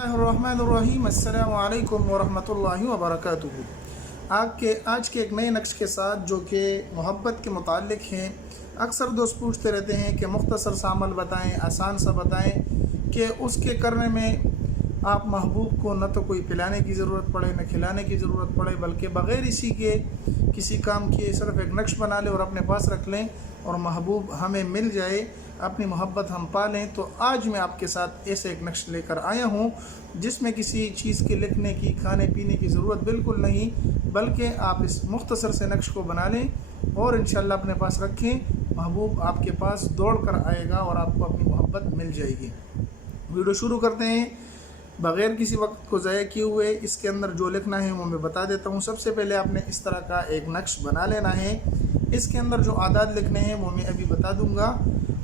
रहमान अस्सलामु अलैकुम वरहमतुल्लाहि वबरकातुहू। आज के एक नए नक्श के साथ जो कि मोहब्बत के मुताल्लिक़ हैं। अक्सर दोस्त पूछते रहते हैं कि मुख्तसर सा अमल बताएं, आसान सा बताएं कि उसके करने में आप महबूब को न तो कोई पिलाने की ज़रूरत पड़े न खिलाने की ज़रूरत पड़े, बल्कि बग़ैर इसी के किसी काम किए सिर्फ़ एक नक्श बना लें और अपने पास रख लें और महबूब हमें मिल जाए, अपनी मोहब्बत हम पा लें। तो आज मैं आपके साथ ऐसे एक नक्श लेकर आया हूँ जिसमें किसी चीज़ के लिखने की, खाने पीने की ज़रूरत बिल्कुल नहीं, बल्कि आप इस मुख्तसर से नक्श को बना लें और इंशाअल्लाह अपने पास रखें। महबूब आपके पास दौड़ कर आएगा और आपको अपनी मोहब्बत मिल जाएगी। वीडियो शुरू करते हैं बग़ैर किसी वक्त को ज़ाया किए हुए। इसके अंदर जो लिखना है वो मैं बता देता हूँ। सबसे पहले आपने इस तरह का एक नक्श बना लेना है। इसके अंदर जो आदात लिखने हैं वो मैं अभी बता दूँगा,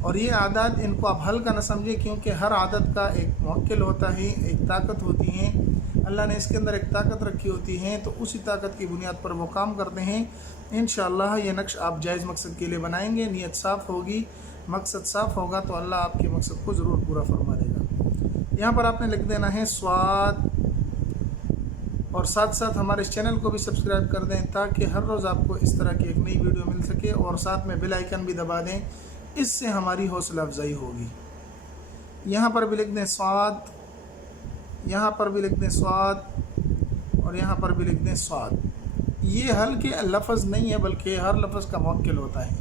और ये आदात इनको आप हल्का न समझें, क्योंकि हर आदत का एक मौक्किल होता है, एक ताकत होती है। अल्लाह ने इसके अंदर एक ताकत रखी होती है, तो उसी ताकत की बुनियाद पर वो काम करते हैं। इंशाअल्लाह ये नक्श आप जायज़ मकसद के लिए बनाएंगे, नीयत साफ़ होगी, मकसद साफ़ होगा तो अल्लाह आपके मकसद को ज़रूर पूरा फरमा देगा। यहाँ पर आपने लिख देना है स्वाद, और साथ साथ हमारे इस चैनल को भी सब्सक्राइब कर दें ताकि हर रोज़ आपको इस तरह की एक नई वीडियो मिल सके, और साथ में बेल आइकन भी दबा दें, इससे हमारी हौसला अफजाई होगी। यहाँ पर भी लिख दें स्वाद, यहाँ पर भी लिख दें स्वाद, और यहाँ पर भी लिख दें स्वाद। ये हल्के लफ्ज़ नहीं है, बल्कि हर लफ्ज़ का मौक्किल होता है,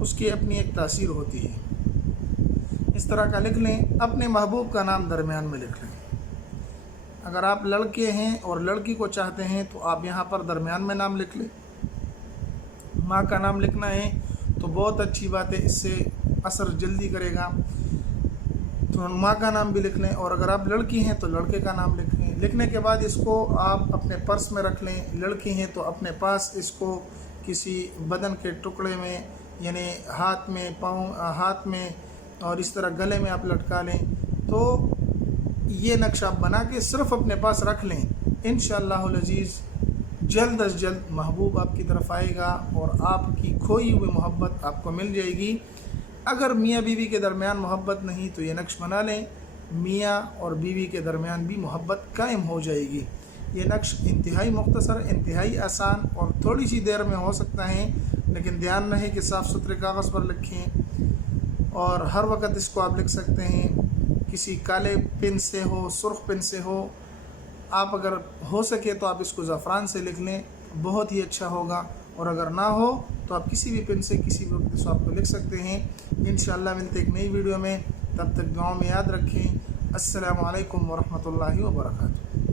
उसकी अपनी एक तासीर होती है। इस तरह का लिख लें। अपने महबूब का नाम दरमियान में लिख लें। अगर आप लड़के हैं और लड़की को चाहते हैं तो आप यहाँ पर दरमियान में नाम लिख लें। माँ का नाम लिखना है तो बहुत अच्छी बात है, इससे असर जल्दी करेगा, तो माँ का नाम भी लिख लें। और अगर आप लड़की हैं तो लड़के का नाम लिख लें। लिखने के बाद इसको आप अपने पर्स में रख लें। लड़की हैं तो अपने पास इसको किसी बदन के टुकड़े में, यानी हाथ में, पाँव, हाथ में और इस तरह गले में आप लटका लें। तो ये नक्शा आप बना के सिर्फ अपने पास रख लें। इंशाअल्लाहुल अज़ीज़ जल्द अज जल्द महबूब आपकी तरफ आएगा और आपकी खोई हुई मोहब्बत आपको मिल जाएगी। अगर मियाँ बीवी के दरमियान मोहब्बत नहीं तो ये नक्श बना लें, मियाँ और बीवी के दरमियान भी मोहब्बत कायम हो जाएगी। ये नक्श इंतहाई मुख्तसर, इंतहाई आसान और थोड़ी सी देर में हो सकता है, लेकिन ध्यान रहे कि साफ़ सुथरे कागज़ पर लिखें, और हर वक्त इसको आप लिख सकते हैं। किसी काले पेन से हो, सुर्ख पेन से हो, आप अगर हो सके तो आप इसको ज़फ़रान से लिख लें, बहुत ही अच्छा होगा। और अगर ना हो तो आप किसी भी पेन से किसी भी वक्त इसको आपको लिख सकते हैं। इंशाअल्लाह मिलते एक नई वीडियो में, तब तक दुआओं में याद रखें। अस्सलामु अलैकुम वरहमतुल्लाहि वबरकातुहू।